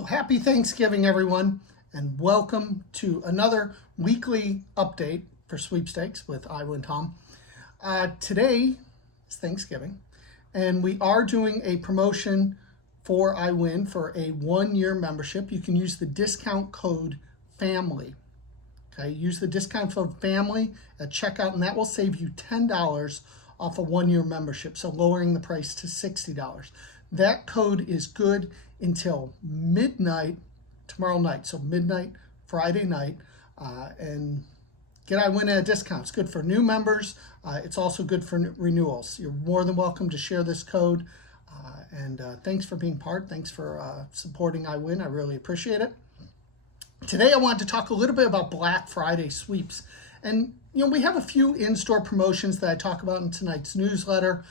So happy Thanksgiving, everyone, and welcome to another weekly update for Sweepstakes with Iowa and Tom. Today is Thanksgiving, and we are doing a promotion for iWin for a 1-year membership. You can use the discount code FAMILY. Okay, use the discount code FAMILY at checkout, and that will save you $10 off a 1-year membership, so lowering the price to $60. That code is good until midnight tomorrow night, so midnight Friday night, and get iWin at a discount. It's good for new members. It's also good for renewals. You're more than welcome to share this code, and thanks for being part. Thanks for supporting iWin. I really appreciate it. Today I wanted to talk a little bit about Black Friday sweeps. And we have a few in-store promotions that I talk about in tonight's newsletter,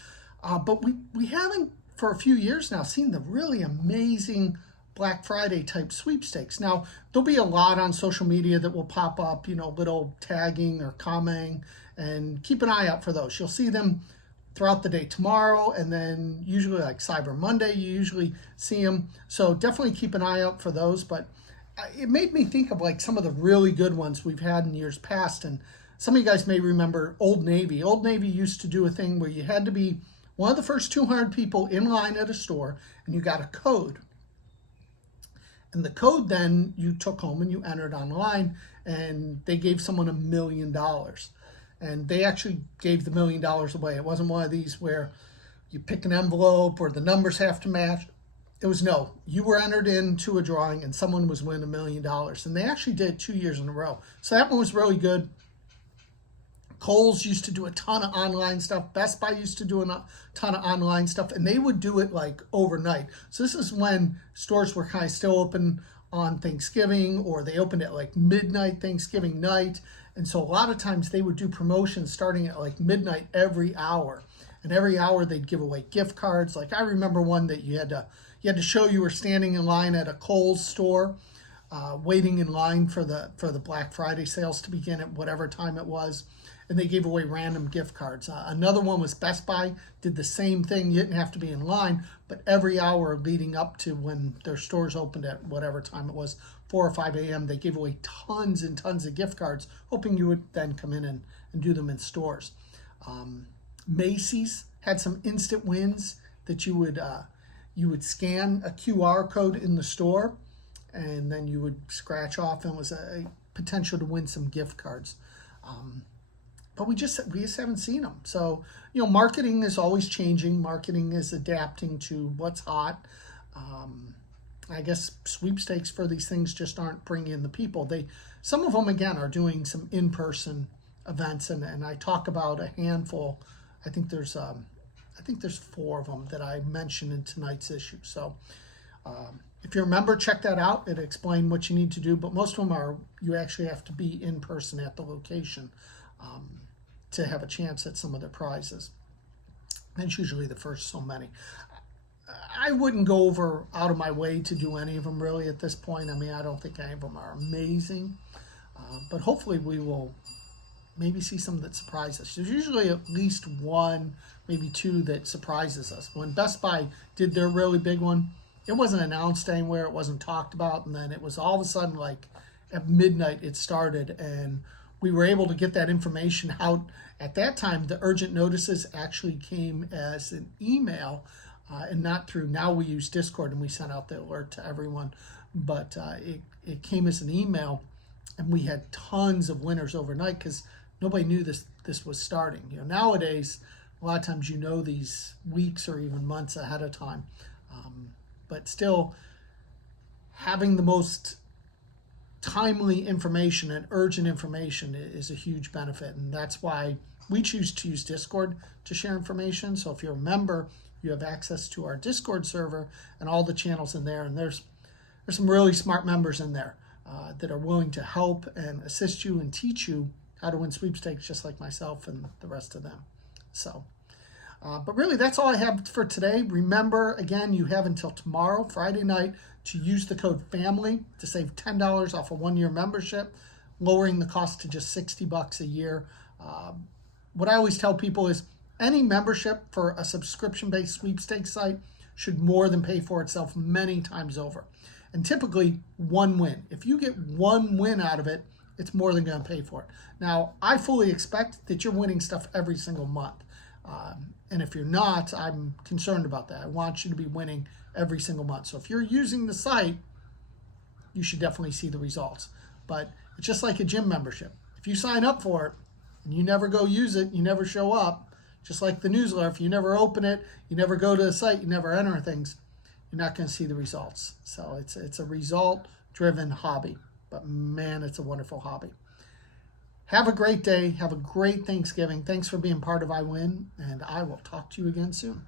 but we haven't for a few years now seen the really amazing Black Friday type sweepstakes. Now, there'll be a lot on social media that will pop up, little tagging or commenting, and keep an eye out for those. You'll see them throughout the day tomorrow, and then usually like Cyber Monday, you usually see them. So definitely keep an eye out for those. But it made me think of like some of the really good ones we've had in years past. And some of you guys may remember Old Navy. Old Navy used to do a thing where you had to be one of the first 200 people in line at a store, and you got a code. And the code then you took home and you entered online, and they gave someone $1 million. And they actually gave the $1 million away. It wasn't one of these where you pick an envelope or the numbers have to match. It was no, you were entered into a drawing and someone was winning $1 million. And they actually did it 2 years in a row. So that one was really good. Kohl's used to do a ton of online stuff. Best Buy used to do a ton of online stuff, and they would do it like overnight. So this is when stores were kind of still open on Thanksgiving, or they opened at like midnight Thanksgiving night. And so a lot of times they would do promotions starting at like midnight every hour. And every hour they'd give away gift cards. Like I remember one that you had to show you were standing in line at a Kohl's store, waiting in line for the Black Friday sales to begin at whatever time it was. And they gave away random gift cards. Another one was Best Buy, did the same thing. You didn't have to be in line, but every hour leading up to when their stores opened at whatever time it was, 4 or 5 a.m., they gave away tons and tons of gift cards, hoping you would then come in and do them in stores. Macy's had some instant wins that you would scan a QR code in the store, and then you would scratch off, and it was a potential to win some gift cards. But we just haven't seen them. So, marketing is always changing. Marketing is adapting to what's hot. I guess sweepstakes for these things just aren't bringing in the people. Some of them, again, are doing some in-person events, and I talk about a handful. I think there's 4 of them that I mentioned in tonight's issue. So if you're a member, check that out. It explains what you need to do, but most of them you actually have to be in person at the location to have a chance at some of the prizes. That's usually the first so many. I wouldn't go out of my way to do any of them really at this point. I mean, I don't think any of them are amazing, but hopefully we will maybe see some that surprise us. There's usually at least 1, maybe 2 that surprises us. When Best Buy did their really big one, it wasn't announced anywhere, it wasn't talked about, and then it was all of a sudden like at midnight it started, and we were able to get that information out. At that time, the urgent notices actually came as an email and not through, now we use Discord and we sent out the alert to everyone, but it came as an email, and we had tons of winners overnight because nobody knew this was starting. Nowadays, a lot of times these weeks or even months ahead of time, but still having the most timely information and urgent information is a huge benefit, and that's why we choose to use Discord to share information. So if you're a member, you have access to our Discord server and all the channels in there, and there's some really smart members in there that are willing to help and assist you and teach you how to win sweepstakes, just like myself and the rest of them. So but really, that's all I have for today. Remember, again, you have until tomorrow, Friday night, to use the code FAMILY to save $10 off a 1-year membership, lowering the cost to just $60 a year. What I always tell people is any membership for a subscription-based sweepstakes site should more than pay for itself many times over. and typically one win. If you get one win out of it, it's more than going to pay for it. Now, I fully expect that you're winning stuff every single month. And if you're not, I'm concerned about that. I want you to be winning every single month. So if you're using the site, you should definitely see the results. But it's just like a gym membership. If you sign up for it and you never go use it, you never show up, just like the newsletter, if you never open it, you never go to the site, you never enter things, you're not going to see the results. So it's a result-driven hobby. But man, it's a wonderful hobby. Have a great day. Have a great Thanksgiving. Thanks for being part of iWin, and I will talk to you again soon.